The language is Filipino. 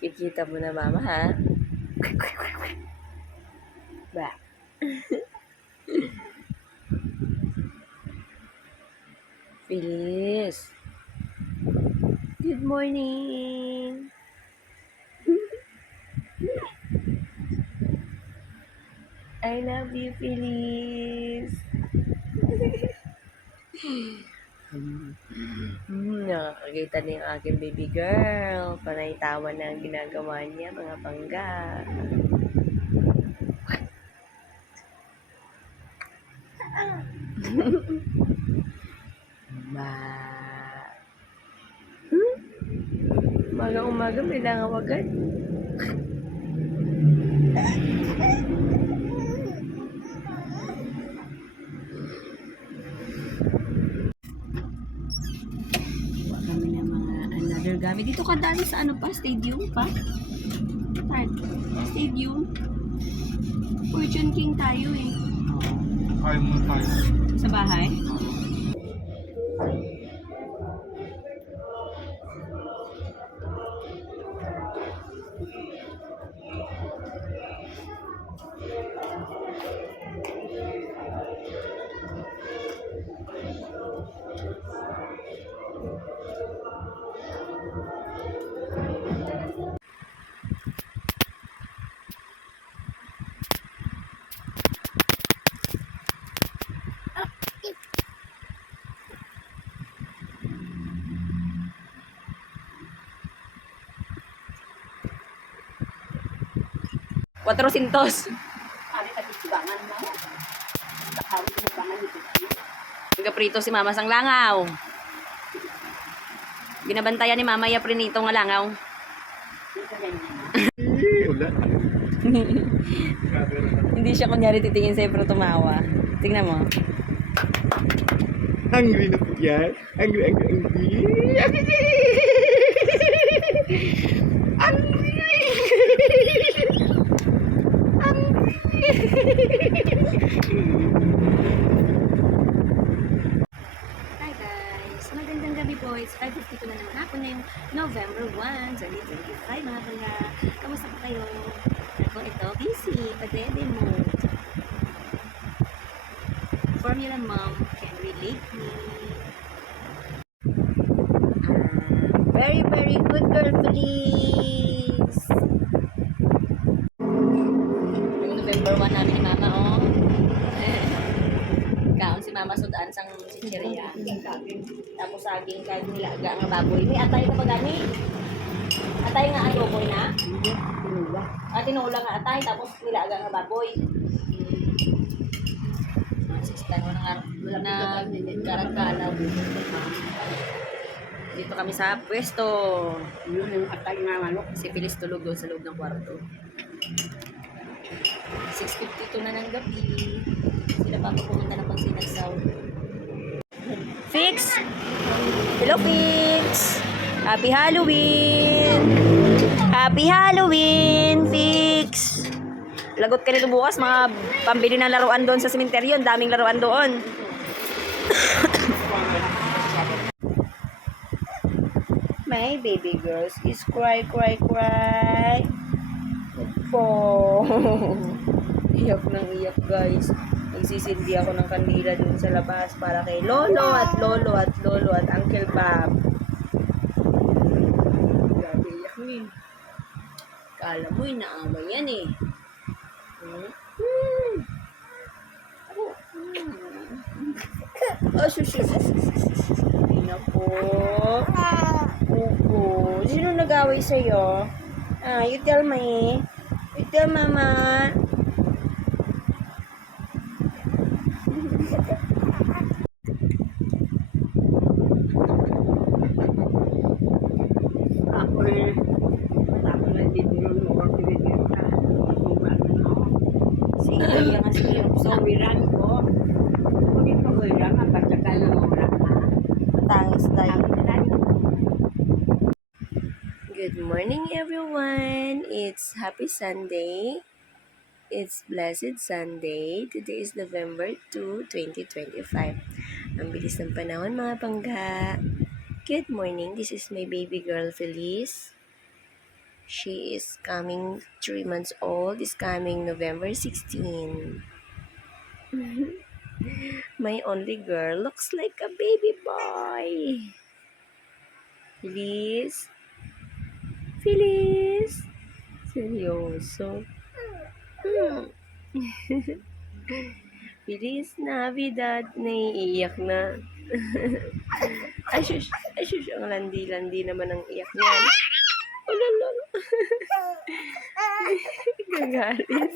Kikita mo na mama, ha? Ba? Feliz. Good morning. I love you, Feliz. Nakakakita na yung aking baby girl. Panay tawa na ang ginagawa niya, mga pangga. Ma. Umaga-umaga may nangawagan. Kami ng mga another gamit. Dito ka dali sa ano pa? Stadium pa? Stadium. Fortune King tayo eh. Kaya mo tayo. Sa bahay? Quattrocentos. Nagaprito si mama sang langaw. Binabantayan ni mama ya prinito nga langaw. Wala. Hindi siya kunyari titingin sa'yo pero tumawa. Tingnan mo. Hungry na po yan. Hungry. Hi guys! Magandang gabi po. It's 5:52 na naman hapon ngayong November 1, 2025 mga kanya. Kamusta po kayo? Ako ito, busy. Padede mo. Formula Mom can relate me. Very, very good girl, please. Yung November 1 namin ni Mama, oh. Kaon si Mama sudaan sang chichirya. Tapos saging kag nilaga nga baboy. May atay ka pa gani? Atay nga ay baboy na? Tinula nga atay tapos nilaga nga baboy. Asistan mo na karagkala. Dito kami sa pwesto. Yun yung atay nga manok. Si Feliz tulog doon sa loob ng kwarto. 6:52 na ng gabi. Sila pa pupunta ng pagsinagsaw. Fix! Hello, Fix! Happy Halloween! Happy Halloween, Fix! Lagot ka nito bukas, mga pambili ng laruan doon sa sementeryo. Daming laruan doon. My baby girls is cry. Po. Iyak nang iyak, guys. Nagsisindi ako ng kandila dun sa labas para kay Lolo at Uncle Bob. Grabe, iyak mo eh. Kala mo, inaamay yan eh. Oh, sushi. Ina po. Opo. Sino nag-away sa'yo? You tell me. You tell mama. Ako eh. Ako na dito yung mga pinigita. Kung ano. Sige, yung nga sige. So, wiran ko. Hindi ko wiran. Mapataka ng oras na. Thanks, tayo. Ako na Good morning, everyone. It's Happy Sunday. It's Blessed Sunday. Today is November 2, 2025. Ang bilis ng panahon mga pangga. Good morning. This is my baby girl Feliz. She is coming 3 months old. Is coming November 16. My only girl looks like a baby boy. Feliz. Feliz. Seryoso. Feliz Navidad. Naiiyak na. Ay, shush. Ay, shush. Ang landi-landi naman ang iyak niyan. Oh, lalo. Gagalit.